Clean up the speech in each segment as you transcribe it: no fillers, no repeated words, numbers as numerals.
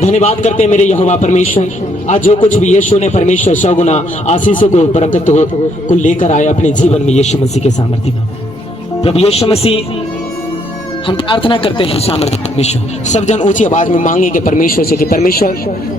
धन्यवाद करते हैं मेरे यहोवा परमेश्वर। आज जो कुछ भी यीशु ने परमेश्वर 100 गुना आशीषों को बरकत को लेकर आया अपने जीवन में यीशु मसीह के सामर्थ्य नाम। प्रभु यीशु मसीह हम प्रार्थना करते हैं सामर्थ्य परमेश्वर। सब जन ऊंची आवाज में मांगेंगे परमेश्वर से कि परमेश्वर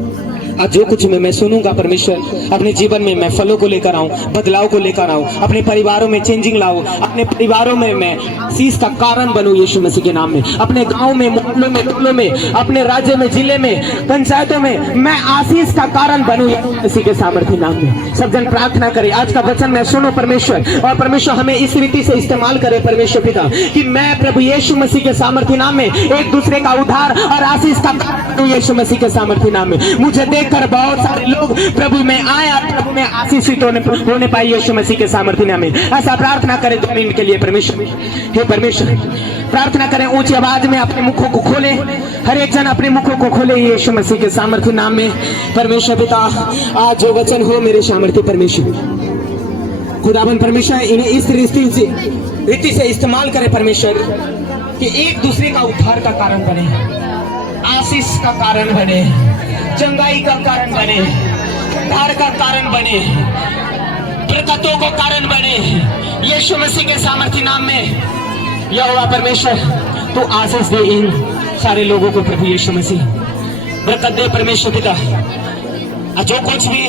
आज जो कुछ मैं सुनूंगा परमेश्वर अपने जीवन में मैं फलों को लेकर आऊं, बदलाव को लेकर आऊं, अपने परिवारों में चेंजिंग लाऊं, अपने परिवारों में मैं आशीष का कारण बनूं यीशु मसीह के नाम में। अपने गांव में, मोहल्लों में, टोलों में, अपने राज्य में, जिले में, पंचायतों में मैं आशीष का कारण बनूं यीशु मसीह के सामर्थ्य नाम में। सब जन प्रार्थना करें, आज का वचन मैं सुनो परमेश्वर, और परमेश्वर हमें इस रीति से इस्तेमाल करे परमेश्वर पिता कि मैं प्रभु यीशु मसीह के सामर्थ्य नाम में एक दूसरे का उद्धार और आशीष का कारण बनूं यीशु मसीह के सामर्थ्य नाम में। मुझे देखकर बहुत सारे लोग प्रभु में आए, प्रभु में आशीषित होने पाए यीशु मसीह के सामर्थ्य नाम में। ऐसा प्रार्थना करें 2 मिनट के लिए परमेश्वर। हे परमेश्वर, प्रार्थना करें ऊंची आवाज में, अपने मुखों को खोले, हर एक जन अपने मुखों को खोले यीशु मसीह के सामर्थ्य नाम में। परमेश्वर पिता आज जो वचन हो मेरे सामर्थ्य परमेश्वर, खुदावन परमेश्वर इन्हें इस रीति से इस्तेमाल करे परमेश्वर कि एक दूसरे का उद्धार का कारण बने, आशीष का कारण बने, चंगाई का कारण बने, उद्धार का कारण बने, बरकतों का कारण बने यीशु मसीह के सामर्थ्य नाम में। यहोवा परमेश्वर तू आशीष दे इन सारे लोगों को प्रभु यीशु मसीह, बरकत दे परमेश्वर पिता। जो कुछ भी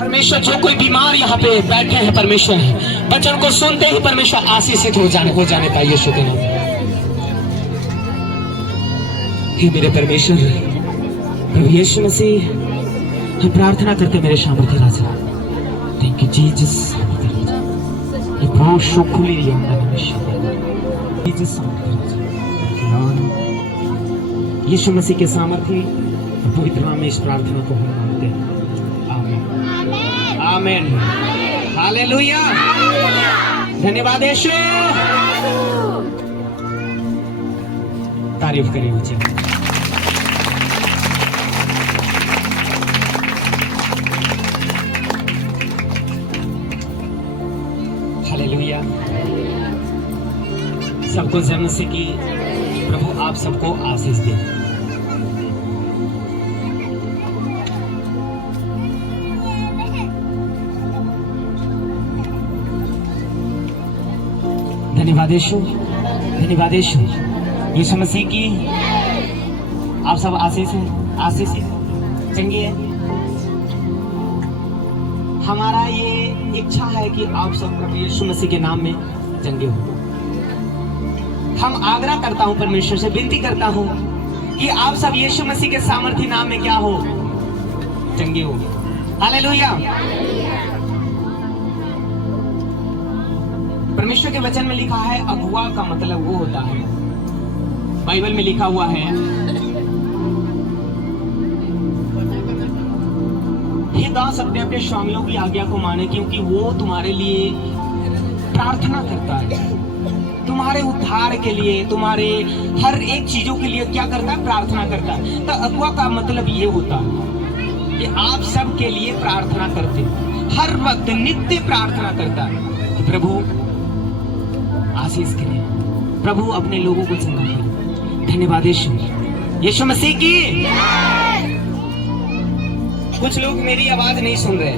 परमेश्वर, जो कोई बीमार यहाँ पे बैठे हैं परमेश्वर, वचन को सुनते ही परमेश्वर आशीषित हो जाने का यीशु के नाम। हे मेरे परमेश्वर प्रभु यीशु मसीह, हम प्रार्थना करते मेरे सामर्थ्य राजा। Thank you Jesus. ये बहुत शुक्रिया जीसस यीशु मसीह के सामर्थ्य पवित्र नाम में इस प्रार्थना को हम मांगते हैं। आमीन आमीन हालेलुया। धन्यवाद यीशु। तारीफ करें ऊंचे। हालेलुया। सबको जन्म से की प्रभु आप सबको आशीष दे। धन्यवाद यीशु, धन्यवाद यीशु। यीशु मसीह की आप सब आशीष चंगी है। हमारा ये इच्छा है कि आप सब प्रभु यीशु मसीह के नाम में चंगे हो। हम आग्रह करता हूं परमेश्वर से, विनती करता हूं कि आप सब यीशु मसीह के सामर्थ्य नाम में क्या हो, चंगे हो। हालेलुया। परमेश्वर के वचन में लिखा है अगुआ का मतलब वो होता है, बाइबल में लिखा हुआ है, हे दास अपने अपने स्वामियों की आज्ञा को माने क्योंकि वो तुम्हारे लिए प्रार्थना करता है, तुम्हारे उद्धार के लिए, तुम्हारे हर एक चीजों के लिए क्या करता है, प्रार्थना करता है। तो अगुआ का मतलब ये होता है कि आप सब के लिए प्रार्थना करते, हर वक्त नित्य प्रार्थना करता है कि प्रभु आशीष करें, प्रभु अपने लोगों को चंगा करें। धन्यवाद यीशु, यीशु मसीह की। कुछ लोग मेरी आवाज नहीं सुन रहे,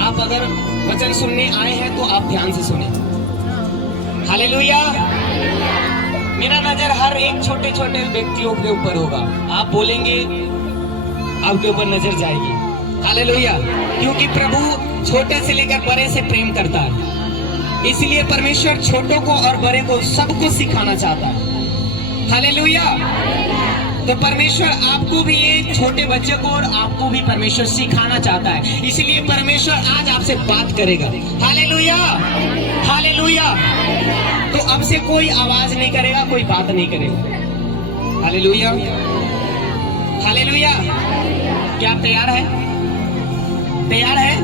आप अगर वचन सुनने आए हैं तो आप ध्यान से सुने। हालेलुया। मेरा नजर हर एक छोटे छोटे व्यक्तियों के ऊपर होगा, आप बोलेंगे आपके ऊपर नजर जाएगी। हालेलुया। क्योंकि प्रभु छोटे से लेकर बड़े से प्रेम करता है, इसलिए परमेश्वर छोटों को और बड़े को सबको सिखाना चाहता है। हालेलुया। तो परमेश्वर आपको भी, एक छोटे बच्चे को और आपको भी परमेश्वर सिखाना चाहता है, इसलिए परमेश्वर आज आपसे बात करेगा। Hallelujah hallelujah. तो अब से कोई आवाज नहीं करेगा, कोई बात नहीं करेगा। Hallelujah hallelujah. क्या आप तैयार है? तैयार है?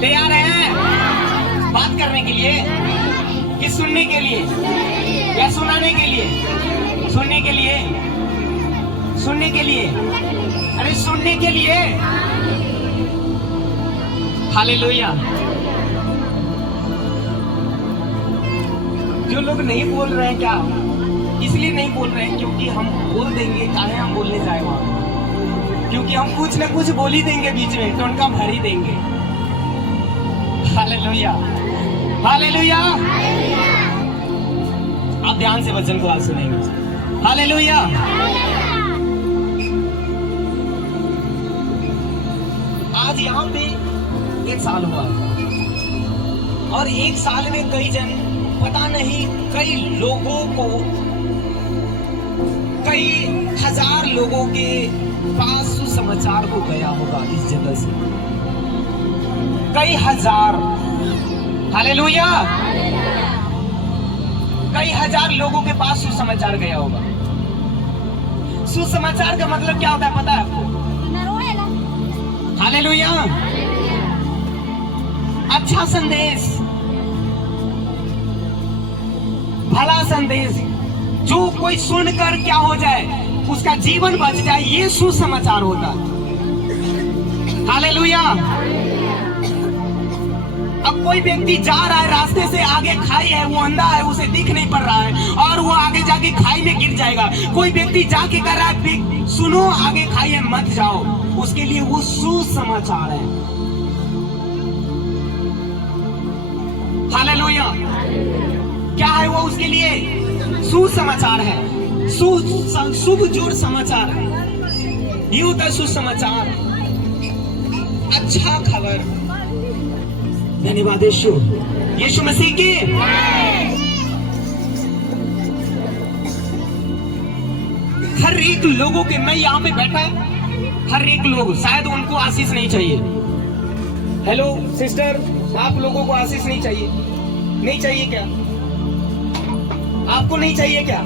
तैयार है बात करने के लिए कि सुनने के लिए या सुनाने के लिए? सुनने के लिए, सुनने के लिए, अरे सुनने के लिए। हालेलुया। जो लोग नहीं बोल रहे हैं क्या इसलिए नहीं बोल रहे हैं क्योंकि हम बोल देंगे, काहे हम बोलने जाए वहां, क्योंकि हम कुछ न कुछ बोल ही देंगे बीच में, तो उनका भर ही देंगे। Hallelujah, hallelujah. आप ध्यान से वचन को आज सुनेंगे। हालेलुया। आज यहाँ पे एक साल हुआ और एक साल में कई जन, पता नहीं कई लोगों को, कई हजार लोगों के पास सुसमाचार को गया होगा इस जगह से, कई हजार। हालेलुया। कई हजार लोगों के पास सुसमाचार गया होगा। सुसमाचार का मतलब क्या होता है पता है आपको? हालेलुया। अच्छा संदेश, भला संदेश, जो कोई सुनकर क्या हो जाए, उसका जीवन बच जाए, ये सुसमाचार होता है। हालेलुया। अब कोई व्यक्ति जा रहा है, रास्ते से आगे खाई है, वो अंधा है, उसे दिख नहीं पड़ रहा है और वो आगे जाके खाई में गिर जाएगा। कोई व्यक्ति जाके कर रहा है, सुनो आगे खाई है मत जाओ, उसके लिए वो सुसमाचार है। हालेलुया। क्या है वो उसके लिए? सुसमाचार है, शुभ जोड़ समाचार है, ये होता है सुसमाचार, अच्छा खबर। धन्यवाद यीशु, यीशु मसीह की। हर एक लोगों के, मैं यहाँ पे बैठा है, हर एक लोग, शायद उनको आशीष नहीं चाहिए। हेलो सिस्टर, आप लोगों को आशीष नहीं चाहिए? नहीं चाहिए क्या? आपको नहीं चाहिए क्या?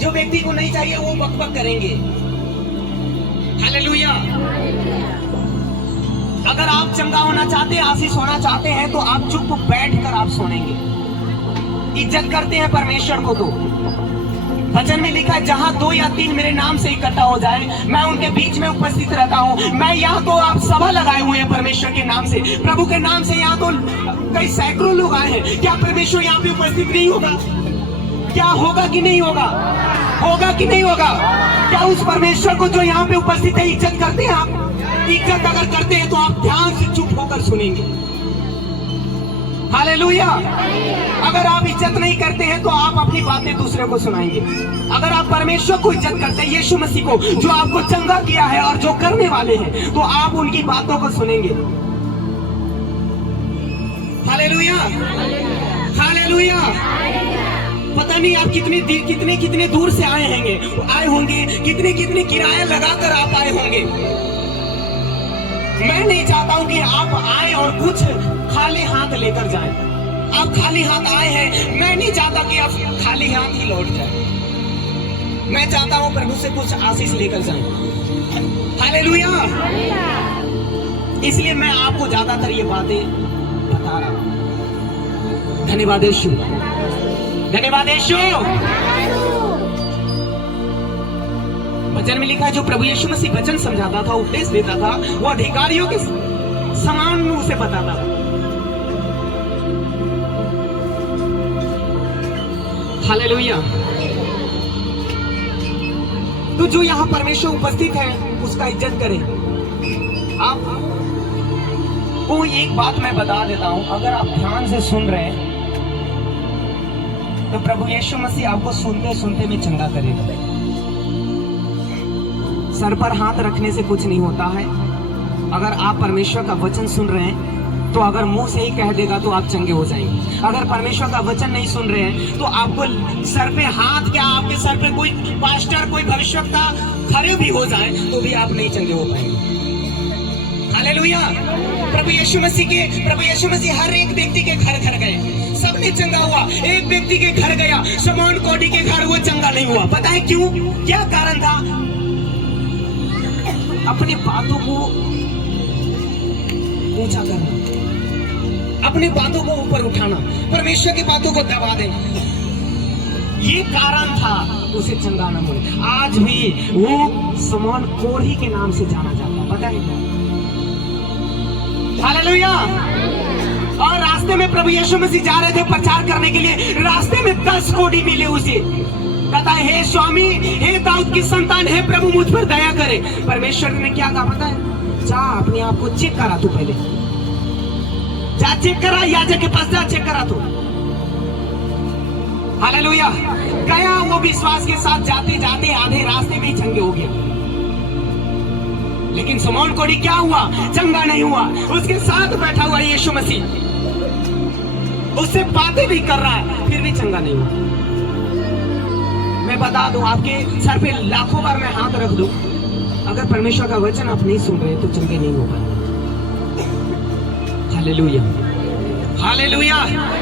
जो व्यक्ति को नहीं चाहिए वो बकबक करेंगे। हालेलुया। अगर आप चंगा होना चाहते हैं, आशीष होना चाहते हैं, तो आप चुप बैठकर आप सुनेंगे। इज्जत करते हैं परमेश्वर को तो वचन में लिखा है, जहां 2 या 3 मेरे नाम से इकट्ठा हो जाए, मैं उनके बीच में उपस्थित रहता हूं। मैं यहाँ तो आप सभा लगाए हुए हैं परमेश्वर के नाम से, प्रभु के नाम से। यहाँ तो कई सैकड़ों लोग आए हैं। क्या परमेश्वर यहाँ पे उपस्थित नहीं होगा? क्या होगा कि नहीं होगा? होगा कि नहीं होगा? क्या उस परमेश्वर को जो यहाँ पे उपस्थित है इज्जत करते हैं आप? इज्जत अगर करते हैं तो आप ध्यान से चुप होकर सुनेंगे। हालेलुया। अगर आप इज्जत नहीं करते हैं तो आप अपनी बातें दूसरे को सुनाएंगे। अगर आप परमेश्वर को इज्जत करते हैं, यीशु मसीह को, जो आपको चंगा किया है और जो करने वाले हैं, तो आप उनकी बातों को सुनेंगे। Hallelujah, hallelujah. पता नहीं आप कितने दूर से आए होंगे, कितने किराया लगाकर आप आए होंगे। मैं नहीं चाहता हूं कि आप आए और कुछ खाली हाथ लेकर जाएं। आप खाली हाथ आए हैं, मैं नहीं चाहता कि आप खाली हाथ ही लौट जाएं। मैं चाहता हूं प्रभु से कुछ आशीष लेकर जाएं। हालेलुया। इसलिए मैं आपको ज्यादातर ये बातें बता रहा हूं। धन्यवाद यीशु, धन्यवाद यीशु। वचन में लिखा है, जो प्रभु यीशु मसीह वचन समझाता था, उपदेश देता था, वो अधिकारियों के समान उसे बताता था। हालेलुया। तो जो यहाँ परमेश्वर उपस्थित है, उसका इज्जत करें। आप को एक बात मैं बता देता हूं, अगर आप ध्यान से सुन रहे हैं तो प्रभु यीशु मसीह आपको सुनते सुनते में चंगा करेगा। सर पर हाथ रखने से कुछ नहीं होता है। अगर आप परमेश्वर का वचन सुन रहे हैं तो अगर मुंह से ही कह देगा तो आप चंगे हो जाएंगे। अगर परमेश्वर का वचन नहीं सुन रहे हैं तो आपको सर पे हाथ, क्या आपके सर पे कोई पास्टर, कोई भविष्यवक्ता खड़े भी हो जाए तो भी आप नहीं चंगे हो पाएंगे। हालेलुया। प्रभु यीशु मसीह हर एक व्यक्ति के घर गए, सबने चंगा हुआ। एक व्यक्ति के घर गया, शमौन कोढ़ी के घर, वो चंगा नहीं हुआ। पता है क्यों? क्या कारण था? अपनी बातों को ऊंचा करना, अपनी बातों को ऊपर उठाना, परमेश्वर की बातों को दबा देना, ये कारण था उसे चंगा न बोले। आज भी वो शमौन कोढ़ी के नाम से जाना जाता है। पता है क्या? हालेलुया। और रास्ते में प्रभु यीशु मसीह जा रहे थे प्रचार करने के लिए, रास्ते में 10 कोढ़ी मिले उसे। कहता है, हे स्वामी, हे दाऊद की संतान, हे प्रभु मुझ पर दया करे। परमेश्वर ने क्या कहा पता है? जा अपने आप को चेक करा, तू पहले जा चेक करा, याजक के पास जा चेक करा तू। हालेलुया। गया, वो विश्वास के साथ जाते जाते आधे रास्ते में ही चंगे हो गया। लेकिन शमौन कोढ़ी क्या हुआ? चंगा नहीं हुआ। उसके साथ बैठा हुआ यीशु मसीह उससे बातें भी कर रहा है, फिर भी चंगा नहीं हुआ। मैं बता दूं, आपके सर पे लाखों बार मैं हाथ रख दूं, अगर परमेश्वर का वचन आप नहीं सुन रहे तो चंगे नहीं हो पाए। Hallelujah, hallelujah.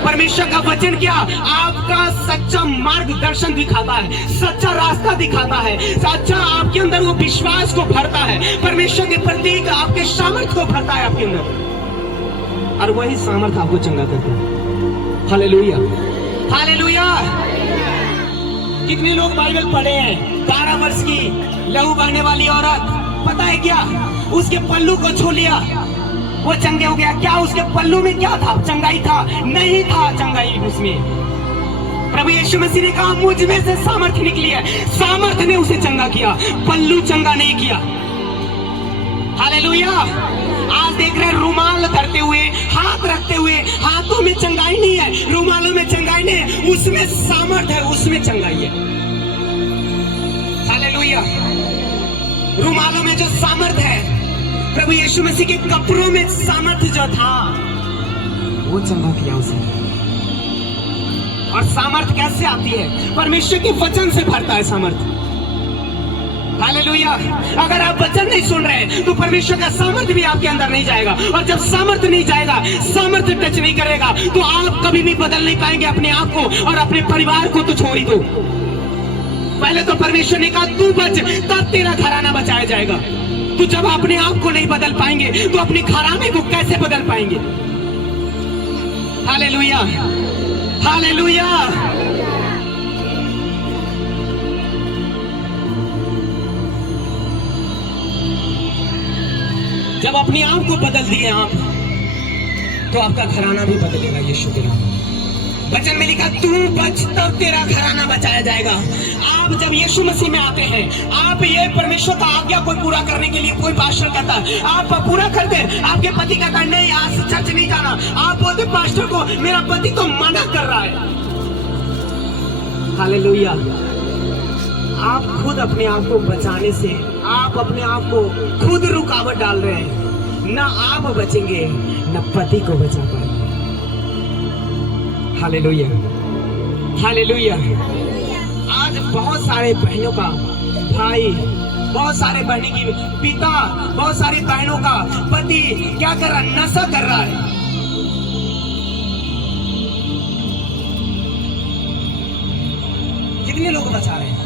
परमेश्वर का वचन क्या? आपका सच्चा मार्गदर्शन दिखाता है, सच्चा रास्ता दिखाता है, सच्चा आपके अंदर वो विश्वास को भरता है, परमेश्वर के प्रति आपके सामर्थ्य को भरता है आपके अंदर, और वही सामर्थ्य आपको चंगा करता है। Hallelujah, hallelujah. कितने लोग बाइबल पढ़े हैं? 12 वर्ष की लहू बहने वाली औरत, पता है क्या? उसके पल्लू को छू लिया, वो चंगे हो गया। क्या उसके पल्लू में क्या था? चंगाई था? नहीं था चंगाई उसमें। प्रभु यीशु मसीह ने कहा, मुझ में से सामर्थ्य निकली है। सामर्थ्य ने उसे चंगा किया, पल्लू चंगा नहीं किया। हालेलुया। आज देख रहे हैं रुमाल धरते हुए, हाथ रखते हुए, हाथों में चंगाई नहीं है, रुमालों में चंगाई नहीं है, उसमें सामर्थ्य है, उसमें चंगाई है। हालेलुया। रुमालों में जो सामर्थ्य है, प्रभु यीशु मसीह के कपड़ों में सामर्थ्य जो था, वो चंगा किया उसने। और सामर्थ्य कैसे आती है? परमेश्वर के वचन से भरता है सामर्थ्य। हालेलुया। अगर आप वचन नहीं सुन रहे तो परमेश्वर का सामर्थ्य भी आपके अंदर नहीं जाएगा, और जब सामर्थ्य नहीं जाएगा, सामर्थ्य टच नहीं करेगा, तो आप कभी भी बदल नहीं पाएंगे अपने आप को, और अपने परिवार को तो छोड़ ही दो। पहले तो परमेश्वर ने कहा तू बच, तब तेरा घराना बचाया जाएगा। तो जब अपने आप को नहीं बदल पाएंगे तो अपने घराने को कैसे बदल पाएंगे? Hallelujah, hallelujah. जब अपने आप को बदल दिए आप, तो आपका घराना भी बदलेगा यीशु के नाम। वचन में लिखा तू बच तब तेरा घराना बचाया जाएगा। आप जब यीशु मसीह में आते हैं, आप ये परमेश्वर का आज्ञा को पूरा करने के लिए कोई भाषण करता है, आप पूरा कर दे। आपके पति कहता नहीं आज चर्च नहीं जाना, आप बोलते पास्टर को मेरा पति तो मना कर रहा है। हालेलुया। आप खुद अपने आप को बचाने से आप अपने आप को खुद रुकावट डाल रहे हैं। ना आप बचेंगे, न पति को बचा पाएंगे। Hallelujah, hallelujah. आज बहुत सारे बहनों का भाई, बहुत सारे बहनों की पिता, बहुत सारी बहनों का पति क्या कर रहा है? नशा कर रहा है। कितने लोग बचा रहे हैं?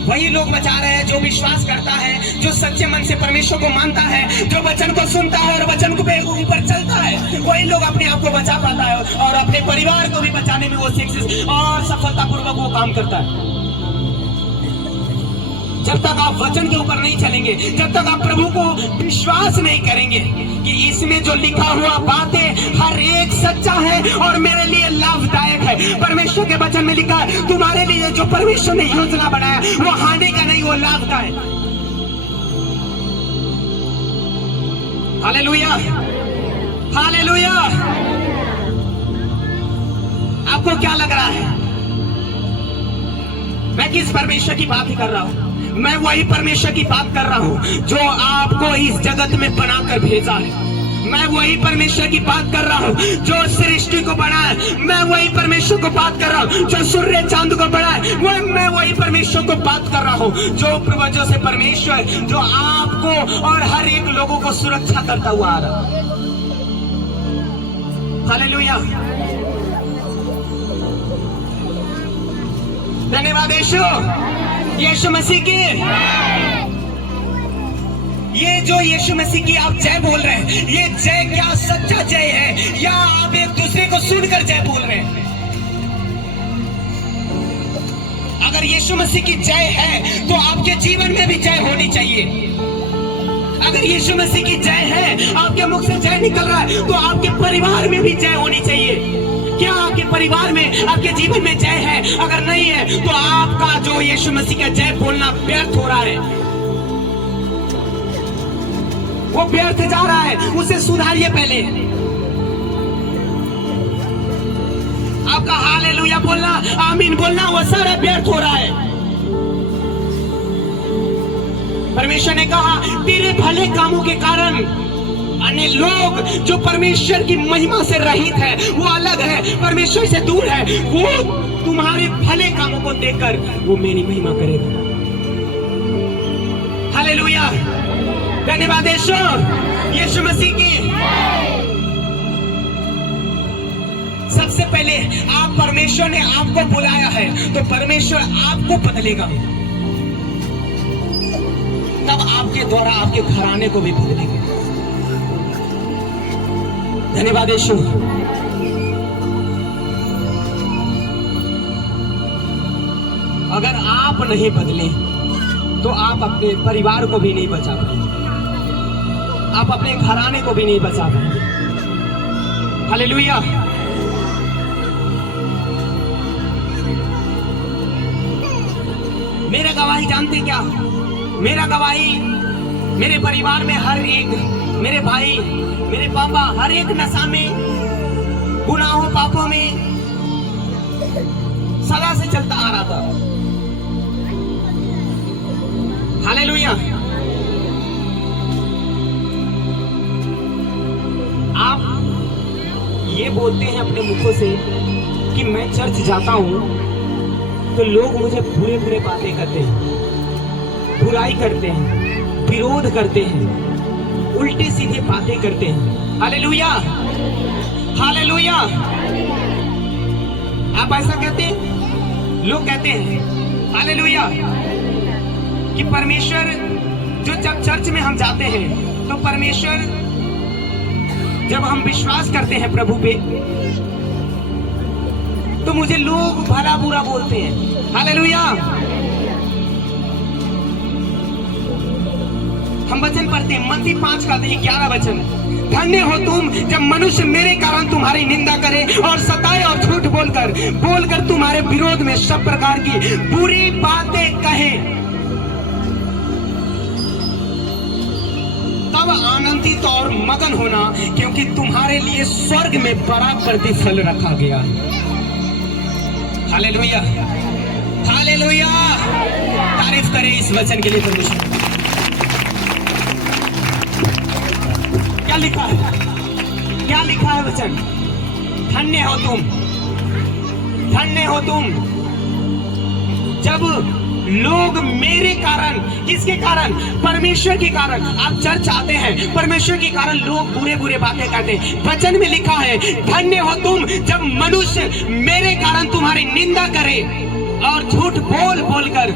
वही लोग बचा रहे हैं जो विश्वास करता है, जो सच्चे मन से परमेश्वर को मानता है, जो वचन को सुनता है और वचन को ऊपर चलता है। वही लोग अपने आप को बचा पाता है और अपने परिवार को भी बचाने में वो सक्सेस और सफलतापूर्वक वो काम करता है। जब तक आप वचन के ऊपर नहीं चलेंगे, जब तक आप प्रभु को विश्वास नहीं करेंगे कि इसमें जो लिखा हुआ बातें हर एक सच्चा है और मेरे लिए लाभदायक है। परमेश्वर के वचन में लिखा है तुम्हारे लिए जो परमेश्वर ने योजना बनाया वो हानि का नहीं, वो लाभदायक। Hallelujah, hallelujah. आपको क्या लग रहा है? मैं किस परमेश्वर की बात ही कर रहा हूं? मैं वही परमेश्वर की बात कर रहा हूं जो आपको इस जगत में बनाकर भेजा है। मैं वही परमेश्वर की बात कर रहा हूं जो सृष्टि को बनाया। मैं वही परमेश्वर को बात कर रहा हूं जो सूर्य चांद को बनाया। मैं वही परमेश्वर को बात कर रहा हूं जो पूर्वजों से परमेश्वर जो आपको और हर एक लोगों को सुरक्षा करता हुआ आ रहा है। हालेलुया, धन्यवाद यीशु मसीह की। ये जो यीशु मसीह की आप जय बोल रहे हैं, ये जय क्या सच्चा जय है या आप एक दूसरे को सुनकर जय बोल रहे हैं? अगर यीशु मसीह की जय है तो आपके जीवन में भी जय होनी चाहिए। अगर यीशु मसीह की जय है, आपके मुख से जय निकल रहा है, तो आपके परिवार में भी जय होनी चाहिए। क्या आपके परिवार में, आपके जीवन में जय है? अगर नहीं है तो आपका जो यीशु मसीह का जय बोलना व्यर्थ हो रहा है, वो व्यर्थ जा रहा है। उसे सुधारिए पहले। आपका हालेलुया बोलना, आमीन बोलना, वो सारा व्यर्थ हो रहा है। परमेश्वर ने कहा तेरे भले कामों के कारण अन्य लोग जो परमेश्वर की महिमा से रहित है, वो अलग है, परमेश्वर से दूर है, वो तुम्हारे भले कामों को देखकर वो मेरी महिमा करेगा। हालेलुया, धन्यवाद यीशु मसीह की। सबसे पहले आप, परमेश्वर ने आपको बुलाया है तो परमेश्वर आपको बदलेगा, तब आपके द्वारा आपके घराने को भी बदलेगा। धन्यवाद यीशु। अगर आप नहीं बदले तो आप अपने परिवार को भी नहीं बचा पाएंगे, आप अपने घराने को भी नहीं बचा पाएंगे। हालेलुया। मेरा गवाही जानते क्या? मेरा गवाही मेरे परिवार में हर एक, मेरे भाई, मेरे पापा हर एक नशा में, गुनाहों पापों में सदा से चलता आ रहा था। हालेलुया। आप ये बोलते हैं अपने मुखों से कि मैं चर्च जाता हूं तो लोग मुझे बुरे बुरे बातें करते हैं, बुराई करते हैं, विरोध करते हैं, उल्टी सीधी बातें करते हैं। Hallelujah, hallelujah. आप ऐसा कहते हैं? लोग कहते हैं हालेलुया कि परमेश्वर, जो जब चर्च में हम जाते हैं तो परमेश्वर, जब हम विश्वास करते हैं प्रभु पे, तो मुझे लोग भला बुरा बोलते हैं। हालेलुया। हम वचन पढ़ते हैं, मत्ती 5:11 वचन, धन्य हो तुम जब मनुष्य मेरे कारण तुम्हारी निंदा करे और सताए और झूठ बोलकर तुम्हारे विरोध में सब प्रकार की बुरी बातें कहे, तब आनंदित और मगन होना, क्योंकि तुम्हारे लिए स्वर्ग में बड़ा प्रतिफल रखा गया है। Hallelujah, hallelujah. तारीफ करें इस वचन के लिए परमेश्वर। क्या लिखा है? क्या लिखा है वचन? धन्य हो तुम, धन्य हो तुम जब लोग मेरे कारण, किसके कारण? परमेश्वर के कारण। आप चर्च आते हैं, परमेश्वर के कारण लोग बुरे बुरे बातें करते हैं। वचन में लिखा है धन्य हो तुम जब मनुष्य मेरे कारण तुम्हारी निंदा करे और झूठ बोलकर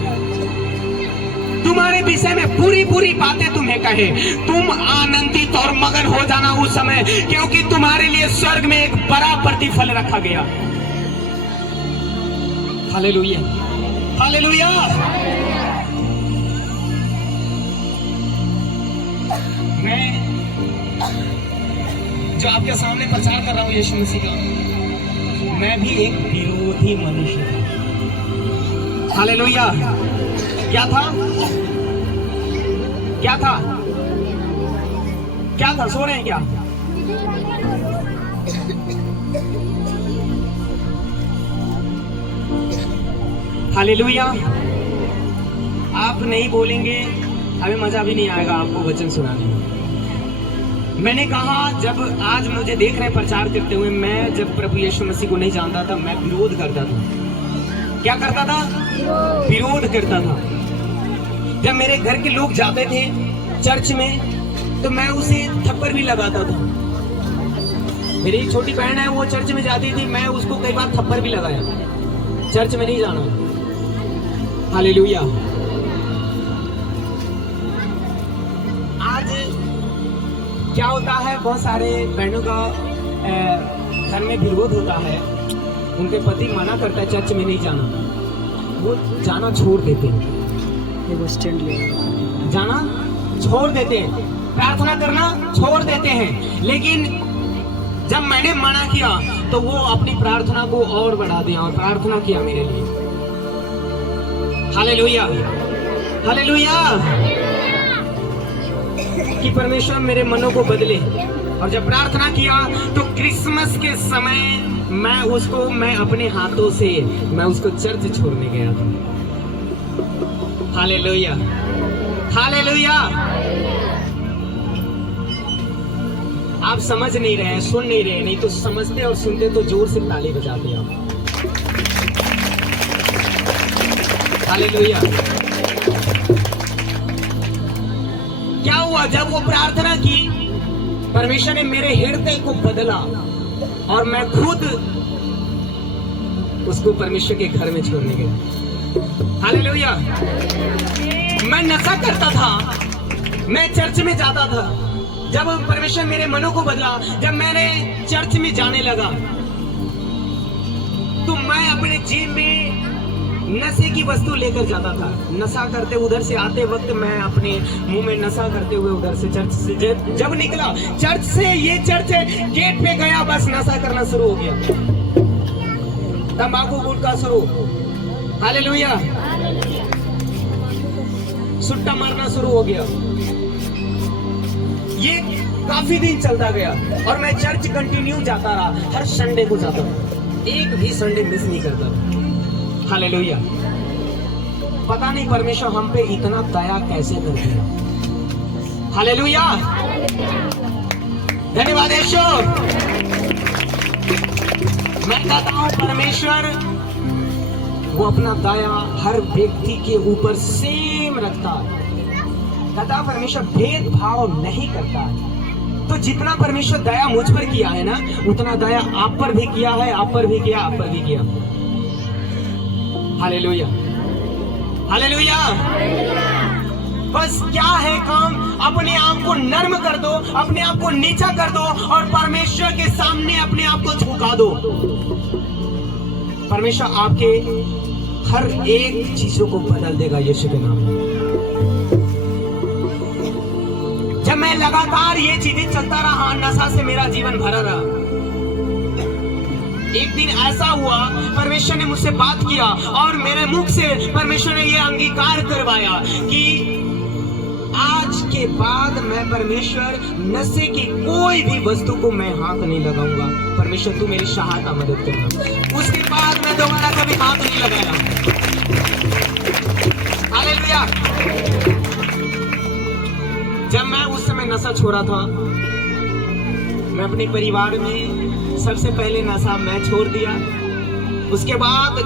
तुम्हारे विषय में बुरी बुरी बातें तुम्हें कहे। तुम आनंदित और मगन हो जाना उस समय, क्योंकि तुम्हारे लिए स्वर्ग में एक बड़ा प्रतिफल रखा गया। Hallelujah, hallelujah. मैं जो आपके सामने प्रचार कर रहा हूं यीशु मसीह का, मैं भी एक विरोधी मनुष्य था। हालेलुया। क्या था? क्या था? क्या था? सो रहे हैं क्या? हालेलुया। आप नहीं बोलेंगे, हमें मजा भी नहीं आएगा आपको वचन सुनाने में। मैंने कहा, जब आज मुझे देख रहे प्रचार करते हुए, मैं जब प्रभु यीशु मसीह को नहीं जानता था, मैं विरोध करता था। क्या करता था? विरोध करता था। जब मेरे घर के लोग जाते थे चर्च में तो मैं उसे थप्पड़ भी लगाता था। मेरी एक छोटी बहन है, वो चर्च में जाती थी, मैं उसको कई बार थप्पड़ भी लगाया। चर्च में नहीं जाना। हालेलुया। आज क्या होता है, बहुत सारे बहनों का घर में विरोध होता है, उनके पति मना करता है चर्च में नहीं जाना, वो जाना छोड़ देते हैं। जाना छोड़ देते हैं, प्रार्थना करना छोड़ देते हैं। लेकिन जब मैंने मना किया तो वो अपनी प्रार्थना को और बढ़ा दिया और प्रार्थना किया मेरे लिए। हालेलुया, हालेलुया, कि परमेश्वर मेरे मनों को बदले। और जब प्रार्थना किया तो क्रिसमस के समय मैं अपने हाथों से मैं उसको चर्च छोड़ने गया था। Hallelujah, hallelujah. आप समझ नहीं रहे, सुन नहीं रहे, नहीं तो समझते और सुनते तो जोर से ताली बजाते आप। हालेलुया। क्या हुआ जब वो प्रार्थना की, परमेश्वर ने मेरे हृदय को बदला और मैं खुद उसको परमेश्वर के घर में छोड़ने गया। हालेलुया। मैं नशा करता था, मैं चर्च में जाता था। जब परमेश्वर मेरे मनों को बदला, जब मैंने चर्च में जाने लगा तो मैं अपने जेब में नशे की वस्तु लेकर जाता था। नशा करते उधर से आते वक्त मैं अपने मुंह में नशा करते हुए उधर से चर्च से जब निकला, चर्च से ये चर्च गेट पे गया, बस नशा करना शुरू हो गया, तंबाकू गुटखा शुरू। हालेलुया। सुट्टा मारना शुरू हो गया। ये काफी दिन चलता गया और मैं चर्च कंटिन्यू जाता रहा, हर संडे को जाता था, एक भी संडे मिस नहीं करता। हालेलुया। पता नहीं परमेश्वर हम पे इतना दया कैसे कर दिया। हालेलुया, धन्यवाद ईश्वर। मैं कहता हूं परमेश्वर वो अपना दया हर व्यक्ति के ऊपर सेम रखता है। कहता परमेश्वर भेदभाव नहीं करता। तो जितना परमेश्वर दया मुझ पर किया है ना, उतना दया आप पर भी किया है, आप पर भी किया, आप पर भी किया। Hallelujah, hallelujah. बस क्या है काम, अपने आप को नर्म कर दो, अपने आप को नीचा कर दो और परमेश्वर के सामने अपने आप को झुका दो। परमेश्वर आपके हर एक चीजों को बदल देगा यीशु के नाम में। जब मैं लगातार ये चीजें चलता रहा, नशा से मेरा जीवन भरा रहा। एक दिन ऐसा हुआ, परमेश्वर ने मुझसे बात किया और मेरे मुख से परमेश्वर ने ये अंगीकार करवाया कि आज के बाद मैं परमेश्वर नशे की कोई भी वस्तु को मैं हाथ नहीं लगाऊंगा। परमेश्वर तू मेरी सहायता मदद करना। उसके बाद मैं दोबारा कभी हाथ नहीं लगाया। हालेलुया। जब मैं उस समय नशा छोड़ा था, मैं अपने परिवार में सबसे पहले नशा मैं छोड़ दिया। उसके बाद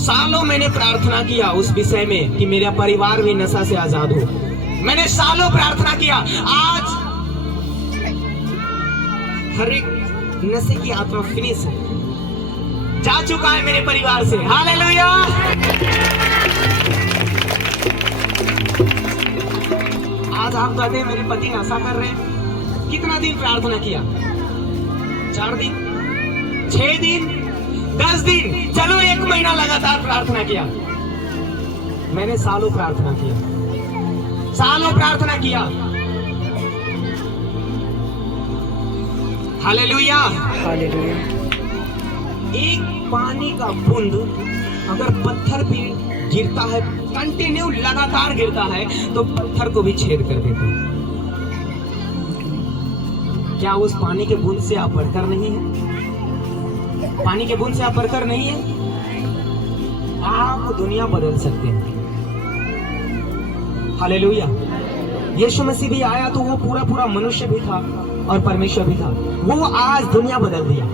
सालों मैंने प्रार्थना किया उस विषय में कि मेरा परिवार भी नशा से आजाद हो। मैंने सालों प्रार्थना किया। आज हर एक नशे की आत्मा फिनिश है, जा चुका है मेरे परिवार से। हालेलुया। आज आप कहते हैं मेरे पति नशा कर रहे हैं। कितना दिन प्रार्थना किया? 4 दिन, 6 दिन, 10 दिन, चलो 1 महीना लगातार प्रार्थना किया। मैंने सालों प्रार्थना किया, सालों प्रार्थना किया। Hallelujah, hallelujah. एक पानी का बूंद अगर पत्थर पे गिरता है, कंटिन्यू लगातार गिरता है, तो पत्थर को भी छेद कर देता है। क्या उस पानी के बूंद से आप बढ़कर नहीं है? पानी के बूंद से आप बढ़कर नहीं है? आप दुनिया बदल सकते हैं। हालेलुया। यीशु मसीह भी आया तो वो पूरा मनुष्य भी था और परमेश्वर भी था। वो आज दुनिया बदल दिया।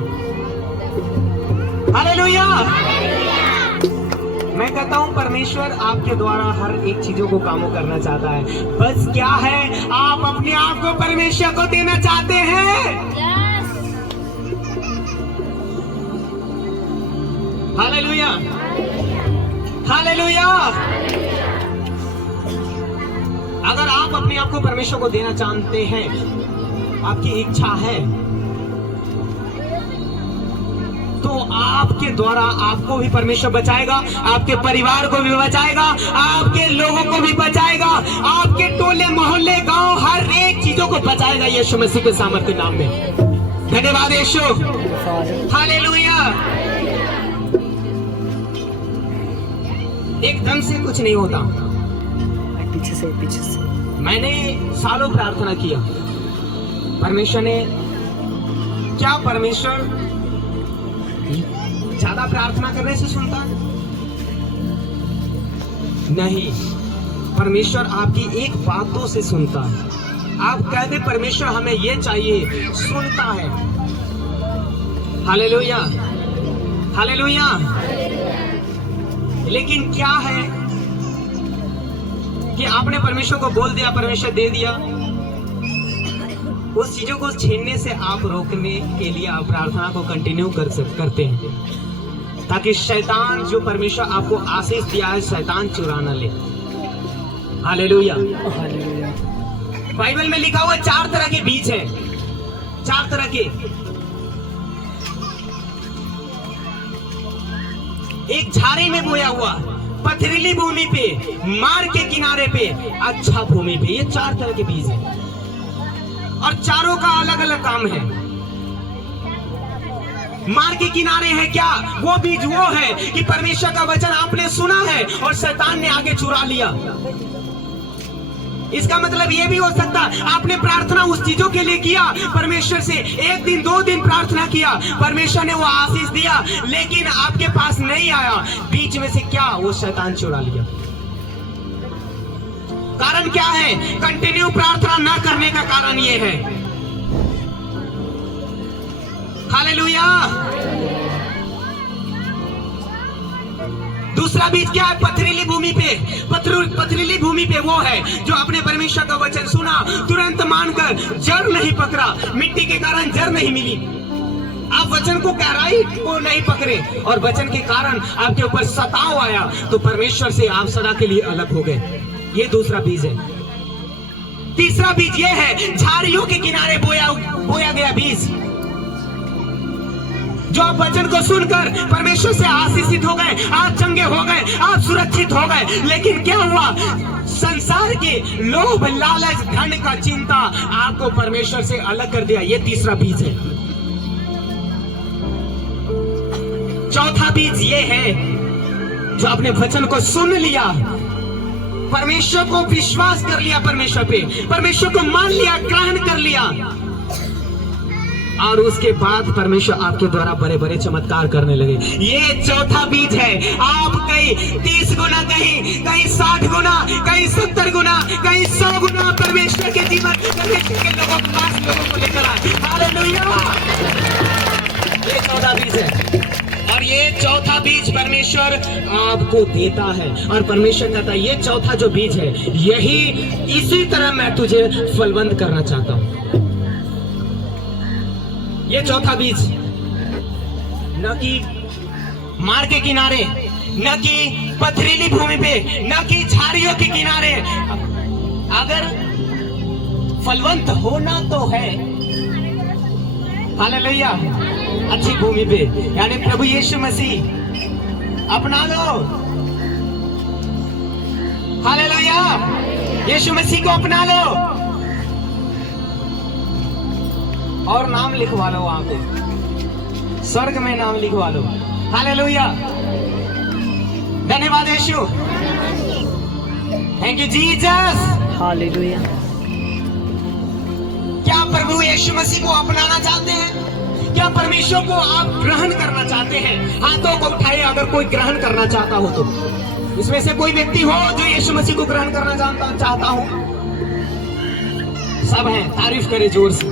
हालेलुया। मैं कहता हूं परमेश्वर आपके द्वारा हर एक चीजों को कामों करना चाहता है। बस क्या है, आप अपने आप को परमेश्वर को देना चाहते हैं। Hallelujah, hallelujah. अगर आप अपने आप को परमेश्वर को देना चाहते हैं, आपकी इच्छा है, तो आपके द्वारा आपको भी परमेश्वर बचाएगा, आपके परिवार को भी बचाएगा, आपके लोगों को भी बचाएगा, आपके टोले मोहल्ले गांव हर एक चीजों को बचाएगा यीशु मसीह के सामर्थ्य नाम में। धन्यवाद यीशु, हालेलुया। एकदम से कुछ नहीं होता। पीछे से मैंने सालों प्रार्थना किया, परमेश्वर ने क्या, परमेश्वर ज्यादा प्रार्थना करने से सुनता है? नहीं, परमेश्वर आपकी एक बातों से सुनता है। आप कहते परमेश्वर हमें ये चाहिए, सुनता है। Hallelujah, hallelujah. लेकिन क्या है कि आपने परमेश्वर को बोल दिया, परमेश्वर दे दिया, उस चीजों को छीनने से आप रोकने के लिए आप प्रार्थना को कंटिन्यू करते हैं, ताकि शैतान जो परमेश्वर आपको आशीष दिया है, शैतान चुरा न ले। Hallelujah, hallelujah. बाइबल में लिखा हुआ 4 तरह के बीज है, 4 तरह के। एक झाड़ी में बोया हुआ, पथरीली भूमि पे, मार्ग के किनारे पे, अच्छा भूमि पे, ये 4 तरह के बीज है और चारों का अलग अलग काम है। मार्ग के किनारे है क्या? वो बीज वो है कि परमेश्वर का वचन आपने सुना है और शैतान ने आगे चुरा लिया। इसका मतलब ये भी हो सकता है आपने प्रार्थना उस चीजों के लिए किया, परमेश्वर से 1 दिन 2 दिन प्रार्थना किया, परमेश्वर ने वो आशीष दिया, लेकिन आपके पास नहीं आया। बीच में से क्या? वो शैतान चुरा लिया। कारण क्या है? कंटिन्यू प्रार्थना ना करने का कारण ये है। हालेलुया। दूसरा बीज क्या है? पथरीली भूमि पे। पथरीली भूमि पे वो है जो आपने परमेश्वर का वचन सुना, तुरंत मानकर जड़ नहीं पकड़ा, मिट्टी के कारण जड़ नहीं मिली, आप वचन को गहराई को नहीं पकड़े और वचन के कारण आपके ऊपर सताव आया, तो परमेश्वर से आप सदा के लिए अलग हो गए। ये दूसरा बीज है। तीसरा बीज ये है, झाड़ियों के किनारे बोया गया बीज, जो आप वचन को सुनकर परमेश्वर से आशीषित हो गए, आप चंगे हो गए, आप सुरक्षित हो गए, लेकिन क्या हुआ? संसार के लोभ, लालच, धन का चिंता आपको परमेश्वर से अलग कर दिया। ये तीसरा बीज है। चौथा बीज ये है जो आपने वचन को सुन लिया, परमेश्वर को विश्वास कर लिया, परमेश्वर पे, परमेश्वर को मान लिया, ग्रहण कर लिया, और उसके बाद परमेश्वर आपके द्वारा बड़े बड़े चमत्कार करने लगे। ये चौथा बीज है। आप कहीं 30 गुना, कहीं 60 गुना, कहीं 70 गुना, कहीं 100 गुना परमेश्वर के जीवन, परमेश्वर के लोगों के पास लोगों को लेकर आए। हालेलुया। ये चौथा बीज है और ये चौथा बीज परमेश्वर आपको देता है और परमेश्वर कहता है ये चौथा जो बीज है, यही इसी तरह मैं तुझे फलवंत करना चाहता हूं। ये चौथा बीज, न कि मार्ग के किनारे, न कि पथरीली भूमि पे, न कि झाड़ियों के किनारे। अगर फलवंत होना तो है, हालेलुया, अच्छी भूमि पे, यानी प्रभु यीशु मसीह अपना लो। हालेलुया, यीशु मसीह को अपना लो और नाम लिखवा लो, वहां पे स्वर्ग में नाम लिखवा लो। हालेलुया, धन्यवाद यीशु, थैंक यू जीसस। हालेलुया। क्या प्रभु यीशु मसीह को अपनाना चाहते हैं? क्या परमेश्वर को आप ग्रहण करना चाहते हैं? हाथों को उठाइए अगर कोई ग्रहण करना चाहता हो तो। इसमें से कोई व्यक्ति हो जो यीशु मसीह को ग्रहण करना चाहता हो? सब हैं, तारीफ करे जोर से।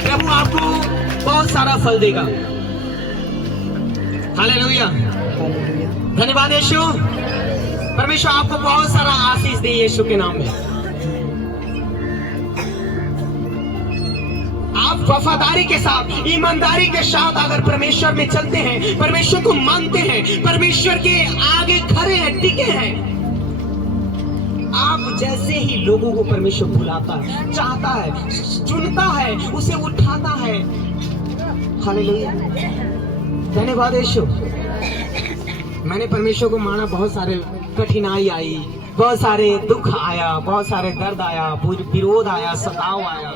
प्रभु आपको बहुत सारा फल देगा। हालेलुया, धन्यवाद यीशु। परमेश्वर आपको बहुत सारा आशीष दे यीशु के नाम में। आप वफादारी के साथ, ईमानदारी के साथ अगर परमेश्वर में चलते हैं, परमेश्वर को मानते हैं, परमेश्वर के आगे खड़े हैं, टिके हैं, आप जैसे ही लोगों को परमेश्वर बुलाता है, चाहता है, चुनता है, उसे उठाता है। हालेलुया, धन्यवाद यीशु। मैंने परमेश्वर को माना, बहुत सारे कठिनाई आई, बहुत सारे दुख आया, बहुत सारे दर्द आया, विरोध आया, सताव आया,